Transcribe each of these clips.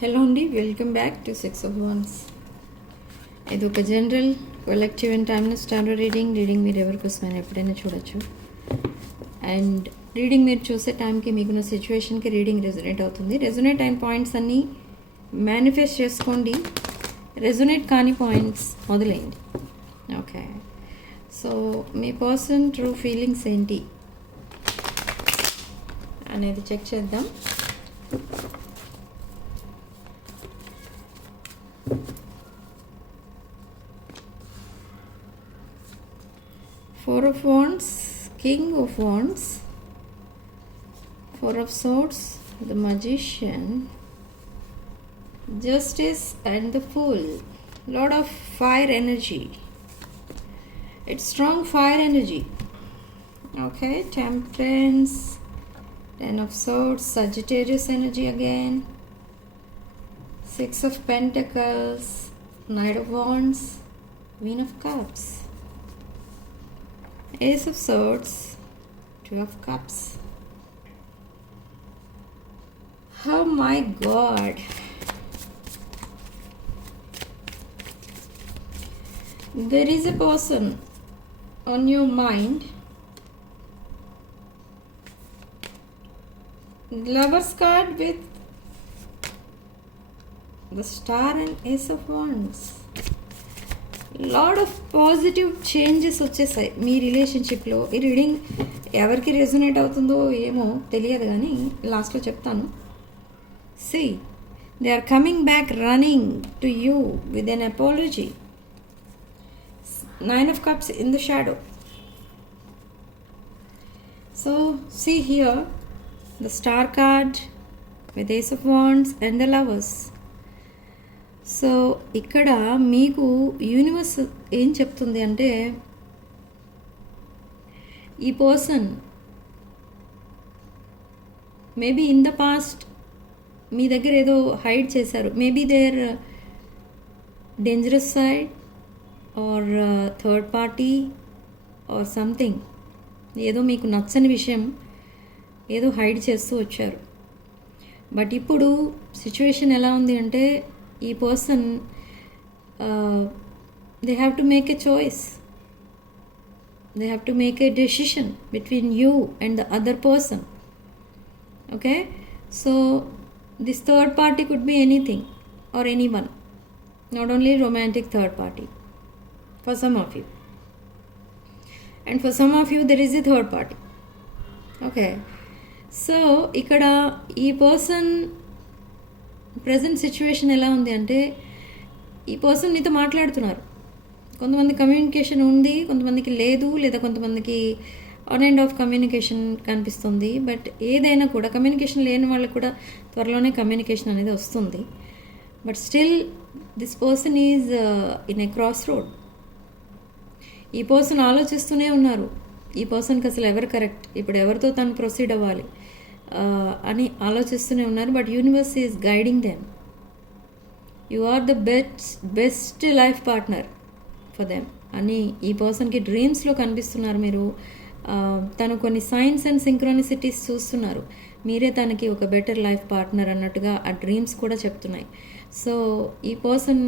Hello అండి, welcome back to 6 of Wands. ఇది ఒక general collective and timeless tarot reading మీరు ఎవరికోసమైనా ఎప్పుడైనా చూడొచ్చు. అండ్ రీడింగ్ మీరు చూసే టైంకి మీకున్న సిచ్యువేషన్కి రీడింగ్ రెజొనేట్ అవుతుంది. రెజొనేట్ అయిన పాయింట్స్ అన్నీ మేనిఫెస్ట్ చేసుకోండి. రెజొనేట్ కాని పాయింట్స్ వదిలేయండి. ఓకే, సో మీ పర్సన్ ట్రూ ఫీలింగ్స్ ఏంటి అనేది చెక్ చేద్దాం. Four of Wands, King of Wands, Four of Swords, the Magician, Justice and the Fool. Lot of fire energy. It's strong fire energy. Okay, Temperance, Ten of Swords, Sagittarius energy again, Six of Pentacles, Knight of Wands, Queen of Cups, Ace of Swords, Two of Cups. Oh my God. There is a person on your mind. Lover's card with the Star and Ace of Wands. Lot of positive changes వచ్చేసాయి మీ రిలేషన్షిప్లో. ఈ reading ఎవరికి resonate అవుతుందో ఏమో తెలియదు, కానీ లాస్ట్లో చెప్తాను. See, they are coming back running to you with an apology. Nine of Cups in the shadow. So see here, the Star card with Ace of Wands and the Lovers. So ఇక్కడ మీకు universe ఏం చెప్తుంది అంటే, ఈ person maybe in the past మీ దగ్గర ఏదో hide చేశారు. Maybe their dangerous side or third party or something. ఏదో మీకు నచ్చని విషయం ఏదో హైడ్ చేస్తూ వచ్చారు. బట్ ఇప్పుడు సిచ్యువేషన్ ఎలా ఉంది అంటే, ఈ person they have to make a choice. They have to make a decision between you and the other person. Okay, so this third party could be anything or any one, not only romantic third party. For some of you and for some of you there is a third party. Okay, so ఇక్కడ ఈ person present situation ఎలా ఉంది అంటే, ఈ person మీతో మాట్లాడుతున్నారు. కొంతమంది communication ఉంది, కొంతమందికి లేదు, లేదా కొంతమందికి ఆన్ అండ్ ఆఫ్ కమ్యూనికేషన్ కనిపిస్తుంది. బట్ ఏదైనా కూడా కమ్యూనికేషన్ లేని వాళ్ళకి కూడా త్వరలోనే కమ్యూనికేషన్ అనేది వస్తుంది. But still this person is in a cross road. ఈ పర్సన్ ఆలోచిస్తూనే ఉన్నారు, ఈ పర్సన్కి అసలు ఎవరు కరెక్ట్, ఇప్పుడు ఎవరితో తను ప్రొసీడ్ అవ్వాలి అని ఆలోచిస్తూనే ఉన్నారు. But universe is guiding them. You are the best life partner for them అని ఈ పర్సన్కి డ్రీమ్స్లో కనిపిస్తున్నారు మీరు. తను కొన్ని సైన్స్ అండ్ సింక్రోనిసిటీస్ చూస్తున్నారు. మీరే తనకి ఒక బెటర్ లైఫ్ పార్ట్నర్ అన్నట్టుగా ఆ డ్రీమ్స్ కూడా చెప్తున్నాయి. సో ఈ పర్సన్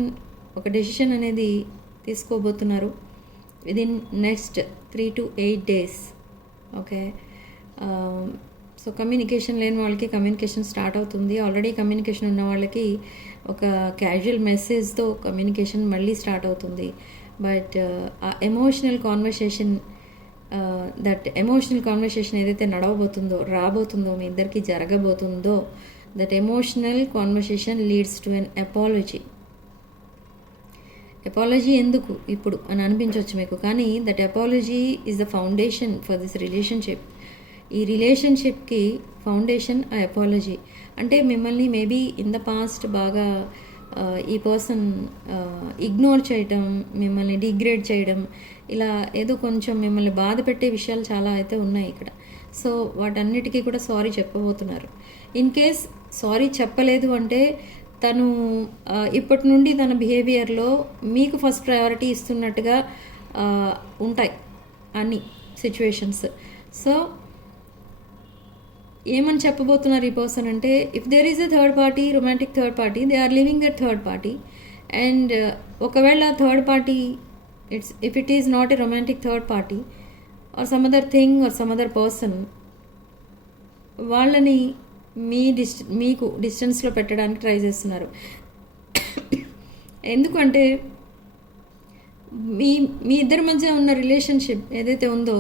ఒక డెసిషన్ అనేది తీసుకోబోతున్నారు within next 3 to 8 days. Okay, so communication లేని వాళ్ళకి కమ్యూనికేషన్ స్టార్ట్ అవుతుంది. ఆల్రెడీ కమ్యూనికేషన్ ఉన్న వాళ్ళకి ఒక క్యాజువల్ మెసేజ్తో కమ్యూనికేషన్ మళ్ళీ స్టార్ట్ అవుతుంది. బట్ ఆ emotional conversation, that emotional conversation ఏదైతే రాబోతుందో మీ ఇద్దరికి జరగబోతుందో, that emotional conversation leads to an apology. Apology ఎందుకు ఇప్పుడు అని అనిపించవచ్చు మీకు, కానీ that apology is the foundation for this relationship. ఈ రిలేషన్షిప్కి ఫౌండేషన్ ఆ అపాలజీ. అంటే మిమ్మల్ని మేబీ ఇన్ ద పాస్ట్ బాగా ఈ పర్సన్ ఇగ్నోర్ చేయటం, మిమ్మల్ని డిగ్రేడ్ చేయడం, ఇలా ఏదో కొంచెం మిమ్మల్ని బాధ పెట్టే విషయాలు చాలా అయితే ఉన్నాయి ఇక్కడ. సో వాటన్నిటికీ కూడా సారీ చెప్పబోతున్నారు. ఇన్ కేస్ సారీ చెప్పలేదు అంటే, తను ఇప్పటి నుండి తన బిహేవియర్లో మీకు ఫస్ట్ ప్రయారిటీ ఇస్తున్నట్టుగా ఉంటాయి అన్ని సిచ్యువేషన్స్. సో ఏమని చెప్పబోతున్నారు ఈ పర్సన్ అంటే, if there is a third party, romantic third party, they are living that third party. And ఒకవేళ third party if it is not a romantic third party or some other thing or some other person, వాళ్ళని మీకు డిస్టెన్స్లో పెట్టడానికి try చేస్తున్నారు. ఎందుకంటే మీ ఇద్దరి మధ్య ఉన్న రిలేషన్షిప్ ఏదైతే ఉందో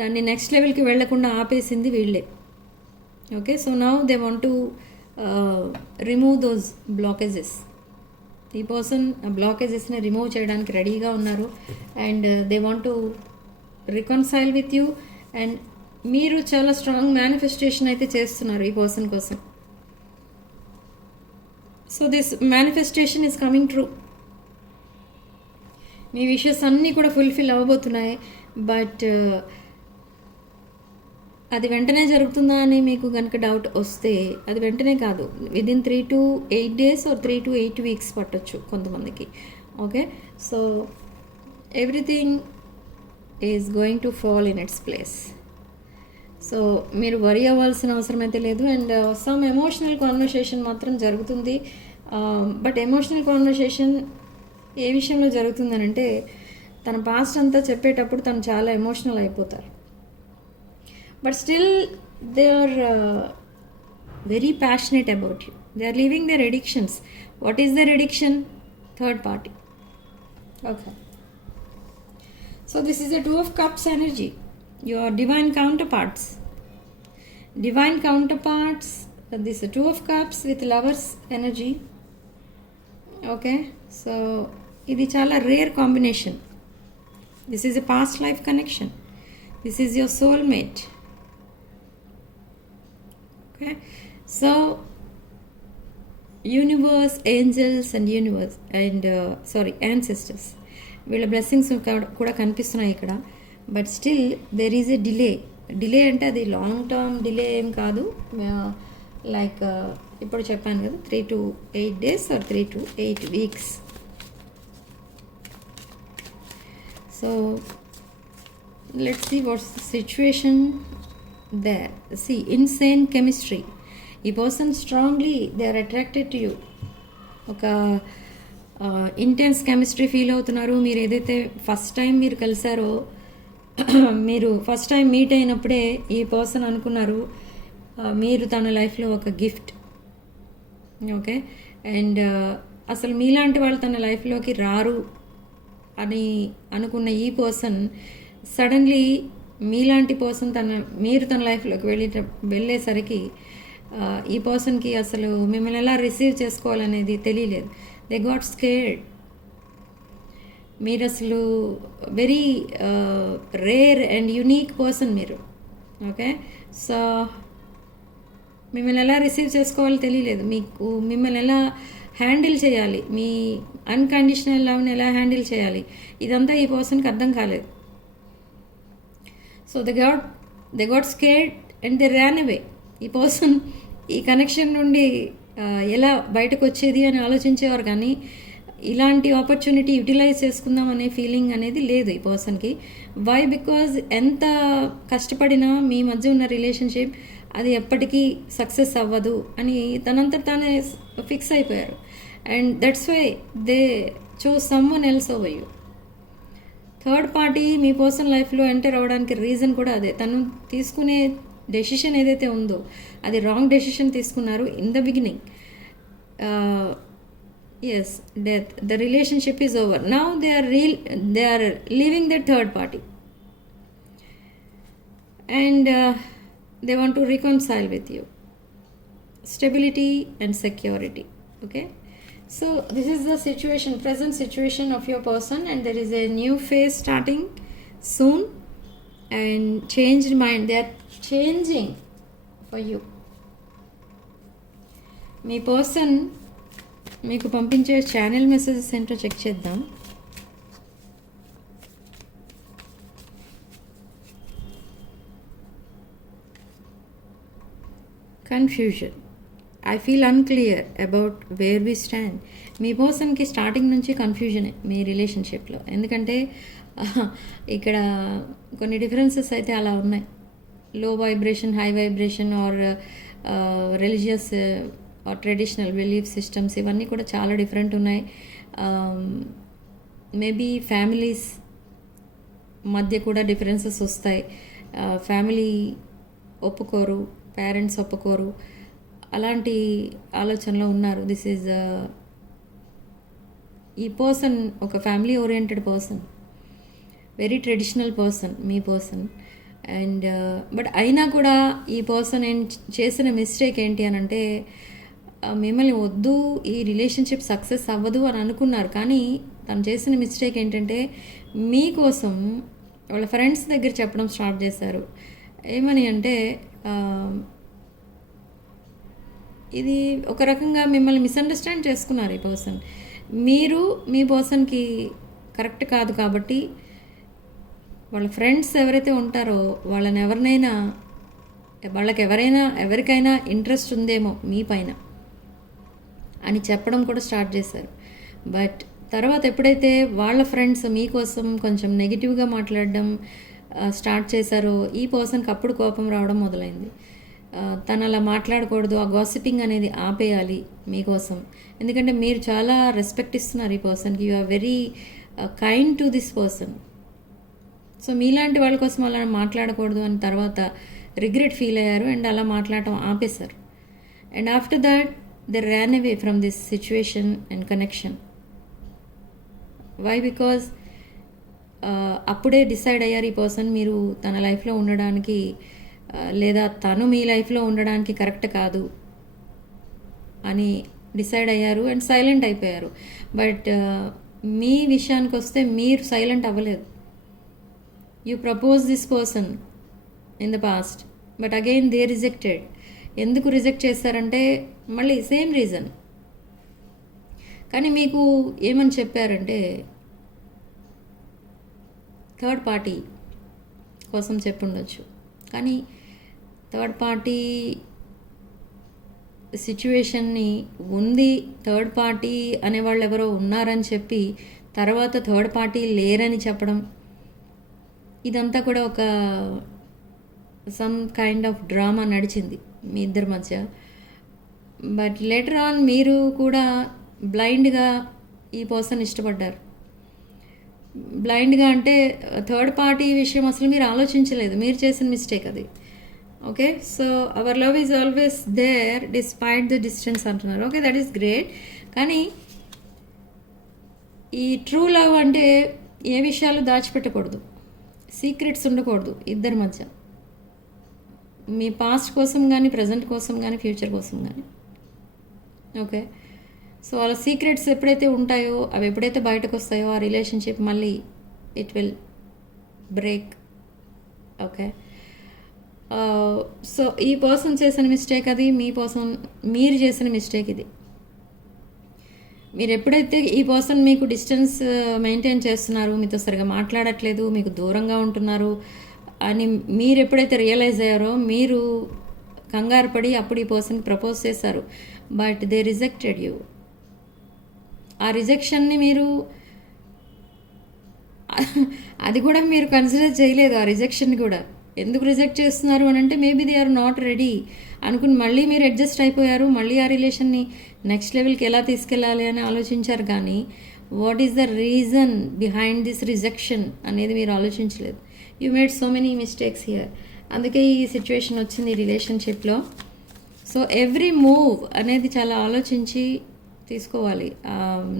దాన్ని నెక్స్ట్ లెవెల్కి వెళ్లకుండా ఆపేసింది వీళ్ళే. Okay, so now they want to remove those blockages. ఈ పర్సన్ ఆ బ్లాకేజెస్ని రిమూవ్ చేయడానికి రెడీగా ఉన్నారు. And they want to reconcile with you. And మీరు చాలా స్ట్రాంగ్ మేనిఫెస్టేషన్ అయితే చేస్తున్నారు ఈ పర్సన్ కోసం. So this manifestation is coming true. Me wishes అన్నీ కూడా ఫుల్ఫిల్ అవ్వబోతున్నాయి. బట్ అది వెంటనే జరుగుతుందా అని మీకు కనుక డౌట్ వస్తే, అది వెంటనే కాదు, within 3 to 8 days or 3 to 8 weeks పట్టొచ్చు కొంతమందికి. Okay, so everything is going to fall in its place. సో మీరు వరీ అవ్వాల్సిన అవసరం అయితే లేదు. అండ్ సమ్ ఎమోషనల్ కాన్వర్సేషన్ మాత్రం జరుగుతుంది. బట్ ఎమోషనల్ కాన్వర్సేషన్ ఏ విషయంలో జరుగుతుందనంటే, తన పాస్ట్ అంతా చెప్పేటప్పుడు తను చాలా ఎమోషనల్ అయిపోతారు. But still they are very passionate about you. They are leaving their addictions. What is their addiction? Third party. Okay, so this is a Two of Cups energy. Your divine counterparts. This is a Two of Cups with Lovers energy. Okay, so ఇది చాలా rare combination. This is a past life connection. This is your soulmate. Okay, so universe, angels and ancestors, వీళ్ళ blessings కూడా కనిపిస్తున్నాయి ఇక్కడ. But still there is a delay అంటే అది long term delay ఏం కాదు. లైక్ ఇప్పుడు చెప్పాను కదా, 3 to 8 days or 3 to 8 weeks. So let's see what's the situation there. See insane chemistry. ఈ person strongly they are attracted to you. ఒక intense chemistry feel అవుతున్నారు. మీరు ఏదైతే ఫస్ట్ టైం మీరు కలిసారో, మీరు ఫస్ట్ టైం మీట్ అయినప్పుడే ఈ పర్సన్ అనుకున్నారు మీరు తన లైఫ్లో ఒక గిఫ్ట్. ఓకే, అండ్ అసలు మీలాంటి వాళ్ళు తన లైఫ్లోకి రారు అని అనుకున్న ఈ పర్సన్ సడన్లీ మీలాంటి పర్సన్ మీరు తన లైఫ్లోకి వెళ్ళేసరికి ఈ పర్సన్కి అసలు మిమ్మల్ని ఎలా రిసీవ్ చేసుకోవాలనేది తెలియలేదు. They got scared. మీరు అసలు very rare and unique person మీరు. ఓకే, సో మిమ్మల్ని ఎలా రిసీవ్ చేసుకోవాలో తెలియలేదు. మిమ్మల్ని ఎలా హ్యాండిల్ చేయాలి, మీ అన్కండిషనల్ లవ్ని ఎలా హ్యాండిల్ చేయాలి, ఇదంతా ఈ పర్సన్కి అర్థం కాలేదు. So they got scared and they ran అవే. ఈ పర్సన్ ఈ కనెక్షన్ నుండి ఎలా బయటకు వచ్చేది అని ఆలోచించేవారు, కానీ ఇలాంటి ఆపర్చునిటీ యూటిలైజ్ చేసుకుందాం అనే ఫీలింగ్ అనేది లేదు ఈ పర్సన్కి. వై? బికాజ్ ఎంత కష్టపడినా మీ మధ్య ఉన్న రిలేషన్షిప్ అది ఎప్పటికీ సక్సెస్ అవ్వదు అని తనంతట తానే ఫిక్స్ అయిపోయారు. And that's why they chose someone else over you. Third party మీ పర్సన్ లైఫ్లో ఎంటర్ అవ్వడానికి రీజన్ కూడా అదే. తను తీసుకునే డెసిషన్ ఏదైతే ఉందో అది రాంగ్ డెసిషన్ తీసుకున్నారు in the beginning. yes, death, the relationship is over. Now they are leaving their third party, and they want to reconcile with you. Stability and security. Okay, so this is the present situation of your person, and there is a new phase starting soon, and changed mind. They are changing for you. మీ person మీకు పంపించే channel messages ఏంటో check చేద్దాం. Confusion. I feel unclear about where we stand. మీ పర్సన్కి starting నుంచి కన్ఫ్యూజనే మీ రిలేషన్షిప్లో. ఎందుకంటే ఇక్కడ కొన్ని డిఫరెన్సెస్ అయితే అలా ఉన్నాయి. Low vibration, high vibration or religious or traditional belief systems ఇవన్నీ కూడా చాలా డిఫరెంట్ ఉన్నాయి. మేబీ ఫ్యామిలీస్ మధ్య కూడా డిఫరెన్సెస్ వస్తాయి. ఫ్యామిలీ ఒప్పుకోరు, పేరెంట్స్ ఒప్పుకోరు, అలాంటి ఆలోచనలో ఉన్నారు. దిస్ ఈజ్ ఈ పర్సన్ ఒక family oriented person, very traditional person me person. And but అయినా కూడా ఈ పర్సన్ చేసిన మిస్టేక్ ఏంటి అని అంటే మిమ్మల్ని వద్దు, ఈ రిలేషన్షిప్ సక్సెస్ అవ్వదు అని అనుకున్నారు. కానీ తను చేసిన మిస్టేక్ ఏంటంటే మీకోసం వాళ్ళ ఫ్రెండ్స్ దగ్గర చెప్పడం స్టార్ట్ చేశారు. ఏమని అంటే ఇది ఒక రకంగా మిమ్మల్ని మిస్అండర్స్టాండ్ చేసుకున్నారు ఈ పర్సన్. మీరు మీ పర్సన్కి కరెక్ట్ కాదు కాబట్టి వాళ్ళ ఫ్రెండ్స్ ఎవరైతే ఉంటారో ఎవరికైనా ఇంట్రెస్ట్ ఉందేమో మీ పైన అని చెప్పడం కూడా స్టార్ట్ చేశారు. బట్ తర్వాత ఎప్పుడైతే వాళ్ళ ఫ్రెండ్స్ మీకోసం కొంచెం నెగిటివ్గా మాట్లాడడం స్టార్ట్ చేశారో ఈ పర్సన్కి అప్పుడు కోపం రావడం మొదలైంది. తను అలా మాట్లాడకూడదు, ఆ గాసిపింగ్ అనేది ఆపేయాలి మీకోసం. ఎందుకంటే మీరు చాలా రెస్పెక్ట్ ఇస్తున్నారు ఈ పర్సన్కి, you are very kind to this person. So మీలాంటి వాళ్ళ కోసం అలా మాట్లాడకూడదు అని తర్వాత రిగ్రెట్ ఫీల్ అయ్యారు అండ్ అలా మాట్లాడటం ఆపేశారు. And after that they ran away from this situation and connection. Why? Because అప్పుడే డిసైడ్ అయ్యారు ఈ పర్సన్ మీరు తన లైఫ్లో ఉండడానికి లేదా తను మీ లైఫ్లో ఉండడానికి కరెక్ట్ కాదు అని డిసైడ్ అయ్యారు అండ్ సైలెంట్ అయిపోయారు. బట్ మీ విషయానికి వస్తే మీరు సైలెంట్ అవ్వలేదు. You propose this person in the past but again they rejected. ఎందుకు రిజెక్ట్ చేశారంటే మళ్ళీ సేమ్ రీజన్. కానీ మీకు ఏమని చెప్పారంటే థర్డ్ పార్టీ కోసం చెప్పుండొచ్చు. కానీ థర్డ్ పార్టీ సిచ్యువేషన్ని ఉంది, థర్డ్ పార్టీ అనేవాళ్ళు ఎవరో ఉన్నారని చెప్పి తర్వాత థర్డ్ పార్టీ లేరని చెప్పడం, ఇదంతా కూడా ఒక సమ్ కైండ్ ఆఫ్ డ్రామా నడిచింది మీ ఇద్దరి మధ్య. బట్ లేటర్ ఆన్ మీరు కూడా బ్లైండ్గా ఈ పర్సన్ ఇష్టపడ్డారు. బ్లైండ్గా అంటే థర్డ్ పార్టీ విషయం అసలు మీరు ఆలోచించలేదు, మీరు చేసిన మిస్టేక్ అది. Okay, so our love is always there despite the distance అంటున్నారు. Okay, that is great. కానీ ఈ ట్రూ లవ్ అంటే ఏ విషయాలు దాచిపెట్టకూడదు, సీక్రెట్స్ ఉండకూడదు ఇద్దరి మధ్య. మీ పాస్ట్ కోసం కానీ, ప్రజెంట్ కోసం కానీ, ఫ్యూచర్ కోసం కానీ. ఓకే, సో వాళ్ళ సీక్రెట్స్ ఎప్పుడైతే ఉంటాయో, అవి ఎప్పుడైతే బయటకు వస్తాయో ఆ రిలేషన్షిప్ మళ్ళీ it will break. Okay, so ఈ పర్సన్ చేసిన మిస్టేక్ అది, మీరు చేసిన మిస్టేక్ ఇది. మీరు ఎప్పుడైతే ఈ పర్సన్ మీకు డిస్టెన్స్ మెయింటైన్ చేస్తున్నారు, మీతో సరిగా మాట్లాడట్లేదు, మీకు దూరంగా ఉంటున్నారు అని మీరు ఎప్పుడైతే రియలైజ్ అయ్యారో మీరు కంగారు పడి అప్పుడు ఈ పర్సన్కి ప్రపోజ్ చేశారు. But they rejected you. ఆ రిజెక్షన్ని మీరు అది కూడా మీరు కన్సిడర్ చేయలేదు. ఆ రిజెక్షన్ కూడా ఎందుకు రిజెక్ట్ చేస్తున్నారు అని అంటే maybe they are not ready అనుకుని మళ్ళీ మీరు అడ్జస్ట్ అయిపోయారు. మళ్ళీ ఆ రిలేషన్ని నెక్స్ట్ లెవెల్కి ఎలా తీసుకెళ్ళాలి అని ఆలోచించారు. కానీ what is the reason behind this rejection అనేది మీరు ఆలోచించలేదు. You made so many mistakes here. అందుకే ఈ సిచ్యువేషన్ వచ్చింది ఈ రిలేషన్షిప్లో. సో ఎవ్రీ మూవ్ అనేది చాలా ఆలోచించి తీసుకోవాలి.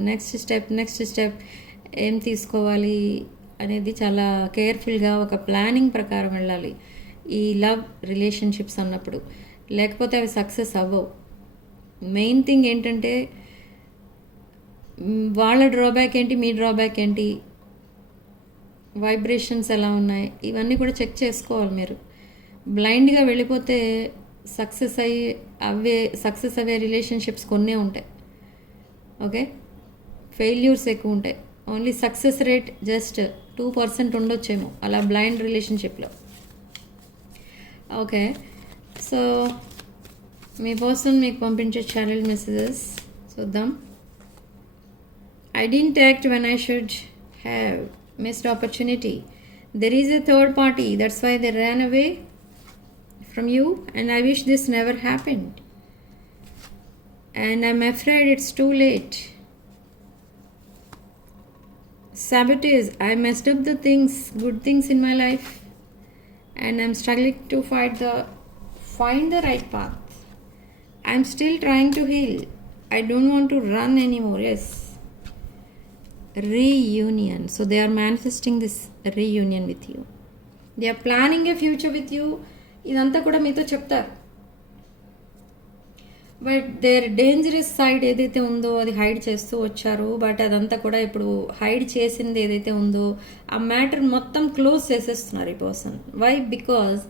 నెక్స్ట్ స్టెప్ ఏం తీసుకోవాలి అనేది చాలా కేర్ఫుల్గా ఒక ప్లానింగ్ ప్రకారం వెళ్ళాలి ఈ లవ్ రిలేషన్షిప్స్ అన్నప్పుడు. లేకపోతే అవి సక్సెస్ అవ్వవు. మెయిన్ థింగ్ ఏంటంటే వాళ్ళ డ్రాబ్యాక్ ఏంటి, మీ డ్రాబ్యాక్ ఏంటి, వైబ్రేషన్స్ ఎలా ఉన్నాయి, ఇవన్నీ కూడా చెక్ చేసుకోవాలి మీరు. బ్లైండ్గా వెళ్ళిపోతే సక్సెస్ అయ్యే రిలేషన్షిప్స్ కొన్నే ఉంటాయి. ఓకే, ఫెయిల్యూర్స్ ఎక్కువ ఉంటాయి. ఓన్లీ సక్సెస్ రేట్ జస్ట్ 2% ఉండొచ్చేమో అలా బ్లైండ్ రిలేషన్షిప్లో. ఓకే, సో మీ పర్సన్ మీకు పంపించే ఛానల్ మెసేజెస్ చూద్దాం. I didn't act when I should have. Missed opportunity. There is a third party, that's why they ran away. from you, and I wish this never happened. And I'm afraid it's too late. Sabotage. I messed up the things, good things in my life, and I'm struggling to find the right path. I'm still trying to heal. I don't want to run anymore. Yes. Reunion. So they are manifesting this reunion with you. They are planning a future with you. ఇదంతా కూడా మీతో చెప్తారు. But there dangerous side ఏదైతే ఉందో అది hide చేస్తూ వచ్చారు. But అదంతా కూడా ఇప్పుడు హైడ్ చేసింది ఏదైతే ఉందో ఆ మ్యాటర్ మొత్తం క్లోజ్ చేసేస్తున్నారు ఈ పర్సన్. వై? బికాజ్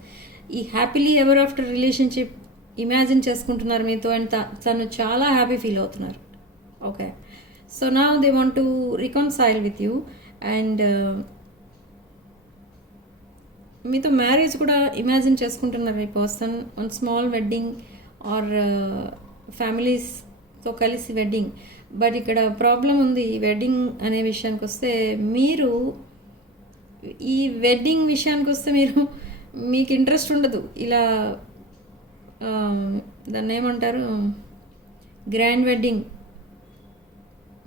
ఈ happily ever after relationship imagine చేసుకుంటున్నారు మీతో, అండ్ తను చాలా హ్యాపీ ఫీల్ అవుతున్నారు. Okay, so now they want to reconcile with you, and మీతో మ్యారేజ్ కూడా ఇమాజిన్ చేసుకుంటున్నారు ఈ person. One small wedding are ఫ్యామిలీస్తో కలిసి వెడ్డింగ్. బట్ ఇక్కడ ప్రాబ్లం ఉంది. ఈ వెడ్డింగ్ అనే విషయానికి వస్తే మీరు మీకు ఇంట్రెస్ట్ ఉండదు. ఇలా దాన్ని ఏమంటారు, గ్రాండ్ వెడ్డింగ్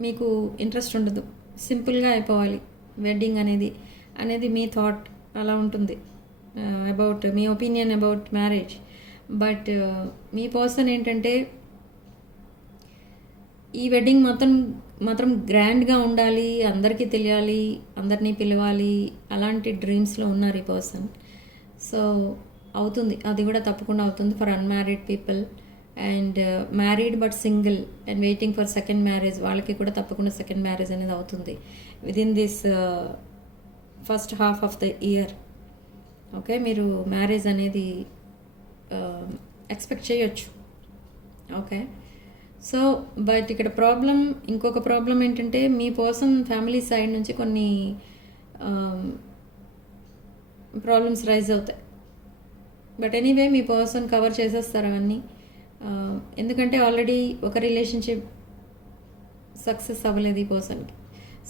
మీకు ఇంట్రెస్ట్ ఉండదు. సింపుల్గా అయిపోవాలి వెడ్డింగ్ అనేది మీ థాట్ అలా ఉంటుంది about me opinion about marriage. But me person ఏంటంటే ఈ వెడ్డింగ్ మాత్రం గ్రాండ్గా ఉండాలి, అందరికీ తెలియాలి, అందరినీ పిలవాలి, అలాంటి డ్రీమ్స్లో ఉన్నారు ఈ పర్సన్. సో అవుతుంది, అది కూడా తప్పకుండా అవుతుంది for unmarried people, and married but single and waiting for second marriage వాళ్ళకి కూడా తప్పకుండా సెకండ్ మ్యారేజ్ అనేది అవుతుంది within this first half of the year. Okay, మీరు మ్యారేజ్ అనేది ఎక్స్పెక్ట్ చేయొచ్చు. ఓకే, సో బట్ ఇక్కడ ఇంకొక ప్రాబ్లం ఏంటంటే మీ పర్సన్ ఫ్యామిలీ సైడ్ నుంచి కొన్ని ప్రాబ్లమ్స్ రైజ్ అవుతాయి. But anyway me person cover చేసేస్తారు అవన్నీ. ఎందుకంటే ఆల్రెడీ ఒక రిలేషన్షిప్ సక్సెస్ అవ్వలేదు ఈ పర్సన్కి.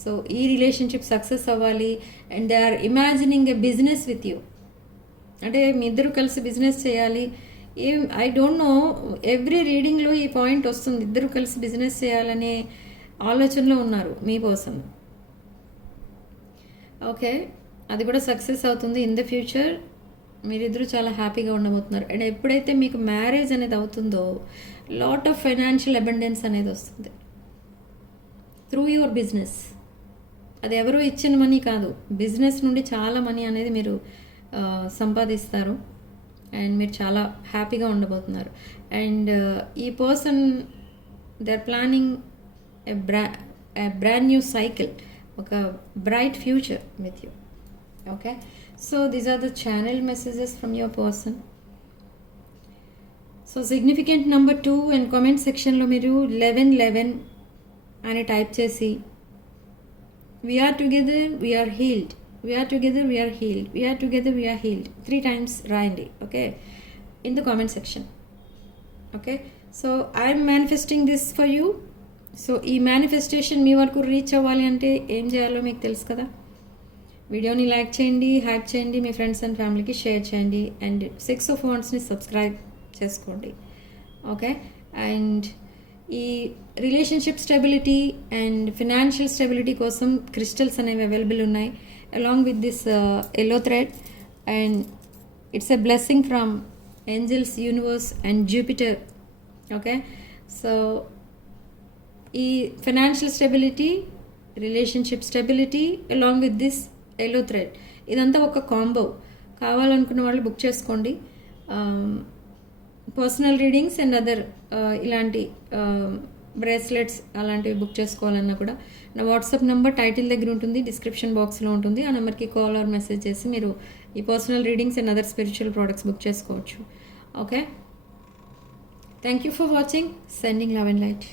సో ఈ రిలేషన్షిప్ సక్సెస్ అవ్వాలి, and they are imagining a business with you. అంటే మీ ఇద్దరు కలిసి బిజినెస్ చేయాలి. ఐ డోంట్ నో, ఎవ్రీ రీడింగ్లో ఈ పాయింట్ వస్తుంది, ఇద్దరు కలిసి బిజినెస్ చేయాలనే ఆలోచనలో ఉన్నారు మీ పర్సన్. ఓకే, అది కూడా సక్సెస్ అవుతుంది ఇన్ ద ఫ్యూచర్. మీరిద్దరూ చాలా హ్యాపీగా ఉండబోతున్నారు. అండ్ ఎప్పుడైతే మీకు మ్యారేజ్ అనేది అవుతుందో లాట్ ఆఫ్ ఫైనాన్షియల్ అబండెన్స్ అనేది వస్తుంది త్రూ యువర్ బిజినెస్. అది ఎవరో ఇచ్చిన మనీ కాదు, బిజినెస్ నుండి చాలా మనీ అనేది మీరు సంపాదిస్తారు, అండ్ మీరు చాలా హ్యాపీగా ఉండబోతున్నారు. అండ్ ఈ person they are planning a brand new cycle, ఒక bright future with you. Okay, so these are the channel messages from your person. So significant number 2 and comment సెక్షన్లో మీరు 1111 అని టైప్ చేసి we are together, we are healed, we are together, we are healed, we are together, we are healed 3 times రాయండి. Okay, in the comment section. Okay, so I'm manifesting this for you. So ఈ manifestation మీ వరకు reach అవ్వాలి అంటే ఏం చేయాలో మీకు తెలుసు కదా. వీడియోని లైక్ చేయండి, హ్యాక్ చేయండి, మీ ఫ్రెండ్స్ అండ్ ఫ్యామిలీకి షేర్ చేయండి, అండ్ 6 of Wandsని సబ్స్క్రైబ్ చేసుకోండి. ఓకే, అండ్ ఈ relationship stability and financial stability కోసం క్రిస్టల్స్ అనేవి అవైలబుల్ ఉన్నాయి along with this yellow thread, and it's a blessing from angels, universe and Jupiter. Okay, so ఈ financial stability, relationship stability along with this yellow thread, ఇదంతా ఒక combo. కావాలనుకున్న వాళ్ళు book చేసుకోండి. Personal readings and other ఇలాంటి bracelets అలాంటివి book చేసుకోవాలన్నా కూడా నా వాట్సాప్ నెంబర్ టైటిల్ దగ్గర ఉంటుంది, డిస్క్రిప్షన్ బాక్స్లో ఉంటుంది. ఆ నెంబర్కి కాల్ ఆర్ మెసేజ్ చేసి మీరు ఈ personal readings and other spiritual products book చేసుకోవచ్చు. Okay, thank you for watching. Sending love and light.